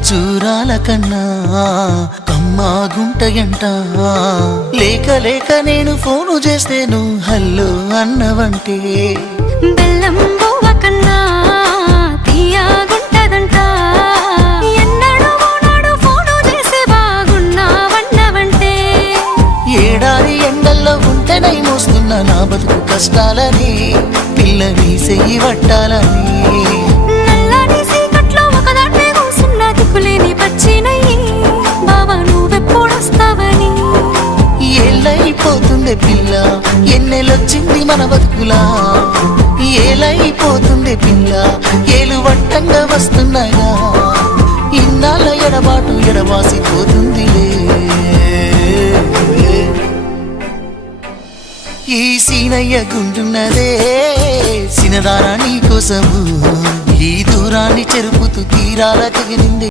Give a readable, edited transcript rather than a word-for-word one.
ఖర్జూరాల కన్నా కమ్మాగుంటయంట. లేక లేక నేను ఫోను చేస్తే నువ్వు హల్లో అన్నవంటే బెల్లం బువ్వ కన్నా తీయగుంటదంట. ఎన్నడూ నాడు ఫోను చేసే బాగున్నావన్నవంటే ఏడాది ఎండల్లో ఉంటేనై మోస్తున్న నా బతుకు కష్టాలని పిల్లని చెయ్యి పట్టాలని నల్లని సీకట్లో ఒకదాన్నే కూసున్న దిక్కులేని పచ్చినయ్యి బావా నువ్వెప్పుడొస్తావని. ఏళ్ళైపోతుండే పిల్ల ఎన్నెలొచ్చింది మన బతుకులా. ఏలైపోతుండే పిల్ల ఏలు వట్టంగా వస్తున్నాయా. ఇన్నాళ్ళ ఎడబాటు ఎడవాసిపోతుందిలే. ఈ సీనయ్య గుంటున్నదే సినదారా నీ కోసము. ఈ దూరాన్ని చెరుపుతూ తీరాల తెగిరింది.